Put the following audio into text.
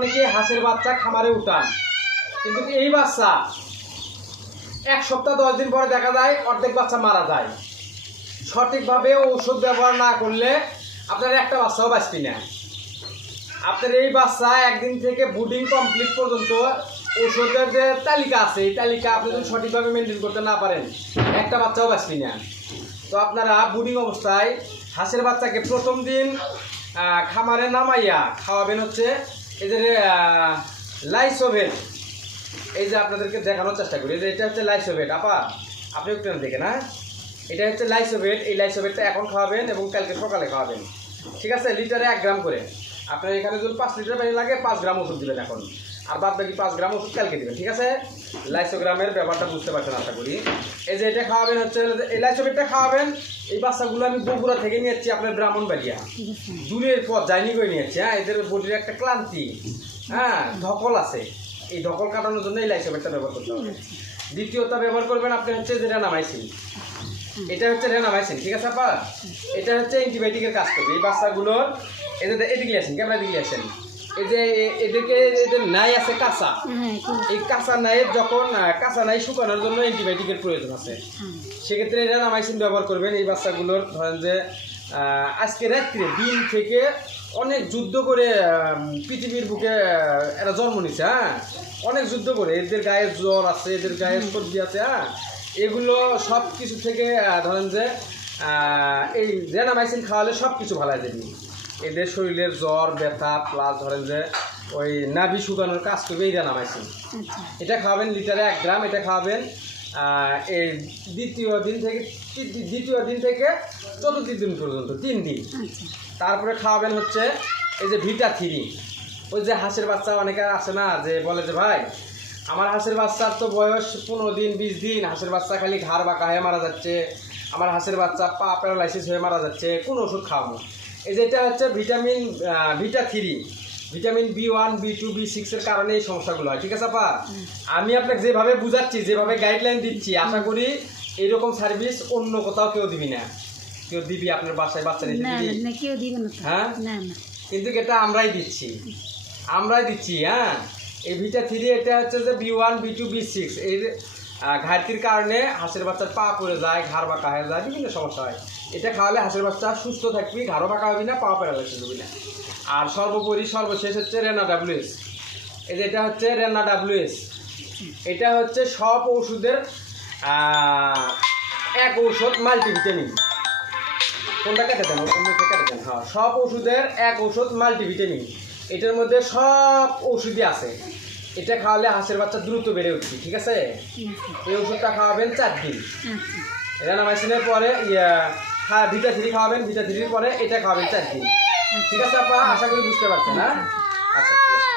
অনেকে হাঁসের বাচ্চা খামারে উঠান, কিন্তু এই বাচ্চা 1 সপ্তাহ 10 দিন পরে দেখা যায় অর্ধেক বাচ্চা মারা যায়। সঠিকভাবে ঔষধ ব্যবহার না করলে আপনার একটা বাচ্চাও বাঁচবে না। আপনার এই বাচ্চা একদিন থেকে ব্রুডিং কমপ্লিট পর্যন্ত ঔষধের যে তালিকা আছে, এই তালিকা আপনি যদি সঠিকভাবে মেনটেন করতে না পারেন একটা বাচ্চাও বাঁচবে না। তো আপনারা ব্রুডিং অবস্থায় হাঁসের বাচ্চাকে প্রথম দিন খামারে নামাইয়া খাওয়াবেন হচ্ছে এদের লাইসোভেট। এই যে আপনাদেরকে দেখানোর চেষ্টা করি, যে এটা হচ্ছে লাইসোভেট। আপা আপনি একটু দেখেন, হ্যাঁ, এটা হচ্ছে লাইসোভেট। এই লাইসোভেটটা এখন খাওয়াবেন এবং কালকে সকালে খাওয়াবেন, ঠিক আছে? লিটারে 1 গ্রাম করে। আপনার এখানে যদি 5 লিটার পানি লাগে 5 গ্রাম ওষুধ দিবেন এখন, আর বাদ বাকি 5 গ্রাম ওষুধ কালকে দিবেন, ঠিক আছে? লাইসোগ্রামের ব্যাপারটা বুঝতে পারছেন আশা করি। এই যে এটা খাওয়াবেন হচ্ছে এই লাইসোভেটটা খাওয়াবেন। এই বাচ্চাগুলো আমি বগুড়া থেকে নিয়েছি, আপনার ব্রাহ্মণবাড়িয়া, দূরের পথ জার্নি করে নিয়েছি। হ্যাঁ, এদের বডির একটা ক্লান্তি, হ্যাঁ, ধকল আছে, এই ধকল কাটানোর জন্য এই লাইসোভেটটা ব্যবহার করতে হবে। দ্বিতীয়টা ব্যবহার করবেন আপনি হচ্ছে যে রেনামাইসিন। এটা হচ্ছে রেনামাইসিন, ঠিক আছে আপা? এটা হচ্ছে অ্যান্টিবায়োটিকের কাজ করবে এই বাচ্চাগুলোর। এদিকে আসেন, ক্যামেরা দিকে আসেন। এই যে এদেরকে এদের নাই আছে কাঁচা, এই কাঁচা নাইয়ের যখন কাঁচা নাই শুকানোর জন্য অ্যান্টিবায়োটিকের প্রয়োজন আছে, সেক্ষেত্রে রেনামাইসিন ব্যবহার করবেন। এই বাচ্চাগুলোর ধরেন যে আজকে রাত্রে দিন থেকে অনেক যুদ্ধ করে পৃথিবীর বুকে এরা জন্ম নিচ্ছে, হ্যাঁ, অনেক যুদ্ধ করে। এদের গায়ে জ্বর আছে, এদের গায়ে সর্দি আছে, হ্যাঁ, এগুলো সব কিছু থেকে ধরেন যে এই রেনামাইসিন খাওয়ালে সব কিছু ভালো হয়ে যাবে। এদের শরীরের জ্বর ব্যথা প্লাস ধরেন যে ওই নাভি শুকানোর কাজ করবে এই রেনামাইসিন। এটা খাওয়াবেন লিটারে 1 গ্রাম। এটা খাওয়াবেন এই দ্বিতীয় দিন থেকে চতুর্থ দিন পর্যন্ত 3 দিন। তারপরে খাওয়াবেন হচ্ছে এই যে ভিটা-3। ওই যে হাঁসের বাচ্চা অনেকে আছে না, যে বলে যে ভাই আমার হাঁসের বাচ্চার তো বয়স 15 দিন 20 দিন, হাঁসের বাচ্চা খালি ঘাড় বাঁকা হয়ে মারা যাচ্ছে, আমার হাঁসের বাচ্চা পা প্যারালাইসিস হয়ে মারা যাচ্ছে, কোন ওষুধ খাওয়াবো? এই যে এটা হচ্ছে ভিটা-3, ভিটামিন B1 B2 B6 এর কারণে এই সমস্যাগুলো হয়, ঠিক আছে আপা? আমি আপনাকে যেভাবে বুঝাচ্ছি, যেভাবে গাইডলাইন দিচ্ছি, আশা করি এইরকম সার্ভিস অন্য কোথাও কেউ দিবি না। কেউ দিবি আপনার বাসায় বাচ্চা নিতে দিবি? হ্যাঁ, কিন্তু এটা আমরাই দিচ্ছি। হ্যাঁ, এই ভিটা-3 এটা হচ্ছে যে B1 B2 B6 এর ঘাটতির কারণে হাঁসের বাচ্চার পা পড়ে যায়, ঘাড় বাঁকা হয়ে যায়, বিভিন্ন সমস্যা হয়। এটা খাওয়ালে হাঁসের বাচ্চা সুস্থ থাকবি, ঘাড়ও বাঁকা হবি না, পা প্যারালাইসিস হবি না। আর সর্বশেষ হচ্ছে রেনা WS। এই যে এটা হচ্ছে রেনা WS। এটা হচ্ছে সব ওষুধের এক ঔষধ মাল্টিভিটামিন। কোনটা কেটে দেন? হ্যাঁ, সব ওষুধের এক ঔষধ মাল্টিভিটামিন। এটার মধ্যে সব ওষুধই আছে। এটা খাওয়ালে হাঁসের বাচ্চা দ্রুত বেড়ে উঠবে, ঠিক আছে? এই ওষুধটা খাওয়াবেন 4 দিন। রেনামাইসিনের পরে ভিটা-3 খাওয়াবেন, ভিটা-3 পরে এটা খাওয়াবেন 4 দিন, ঠিক আছে আপা? আশা করি বুঝতে পারছেন, হ্যাঁ? আচ্ছা, ঠিক আছে।